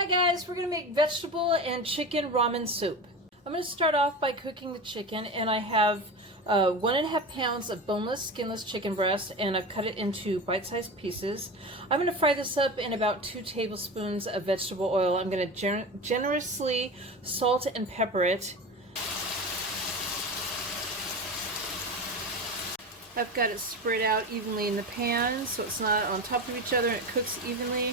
Hi guys, we're going to make vegetable and chicken ramen soup. I'm going to start off by cooking the chicken, and I have 1.5 pounds of boneless, skinless chicken breast, and I've cut it into bite-sized pieces. I'm going to fry this up in about 2 tablespoons of vegetable oil. I'm going to generously salt and pepper it. I've got it spread out evenly in the pan so it's not on top of each other and it cooks evenly.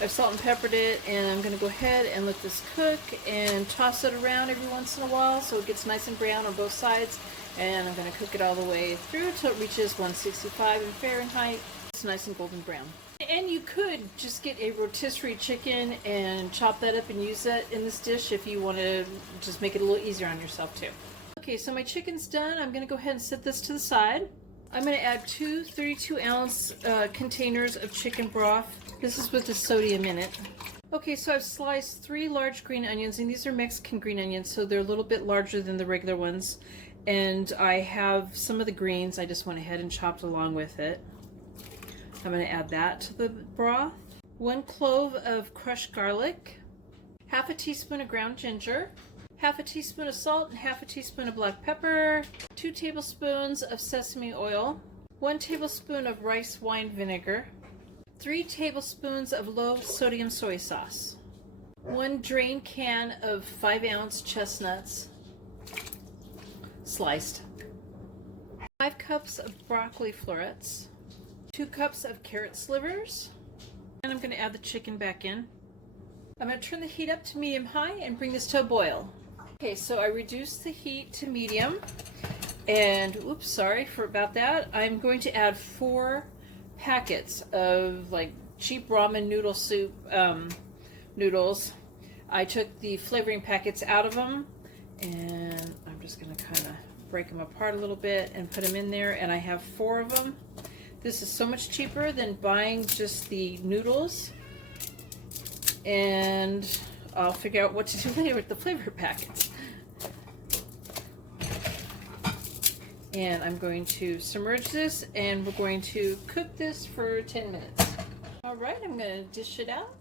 I've salt and peppered it, and I'm going to go ahead and let this cook and toss it around every once in a while so it gets nice and brown on both sides. And I'm going to cook it all the way through until it reaches 165 in Fahrenheit. It's nice and golden brown. And you could just get a rotisserie chicken and chop that up and use that in this dish if you want to just make it a little easier on yourself too. Okay, so my chicken's done. I'm going to go ahead and set this to the side. I'm going to add 2 32-ounce containers of chicken broth. This is with the sodium in it. Okay, so I've sliced 3 large green onions, and these are Mexican green onions, so they're a little bit larger than the regular ones. And I have some of the greens I just went ahead and chopped along with it. I'm going to add that to the broth. 1 clove of crushed garlic, half a teaspoon of ground ginger, half a teaspoon of salt, and half a teaspoon of black pepper, 2 tablespoons of sesame oil, 1 tablespoon of rice wine vinegar, 3 tablespoons of low sodium soy sauce, 1 drained can of 5-ounce chestnuts, sliced, 5 cups of broccoli florets, 2 cups of carrot slivers, and I'm going to add the chicken back in. I'm going to turn the heat up to medium-high and bring this to a boil. Okay, so I reduced the heat to medium, and oops, sorry about that. I'm going to add 4 packets of like cheap ramen noodle soup noodles. I took the flavoring packets out of them, and I'm just going to kind of break them apart a little bit and put them in there, and I have 4 of them. This is so much cheaper than buying just the noodles, and I'll figure out what to do later with the flavor packets. And I'm going to submerge this, and we're going to cook this for 10 minutes. Alright, I'm going to dish it out.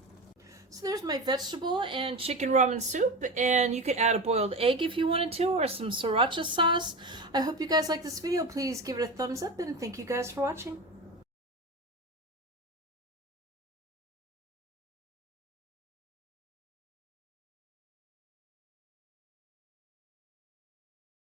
So there's my vegetable and chicken ramen soup, and you could add a boiled egg if you wanted to, or some sriracha sauce. I hope you guys like this video. Please give it a thumbs up, and thank you guys for watching.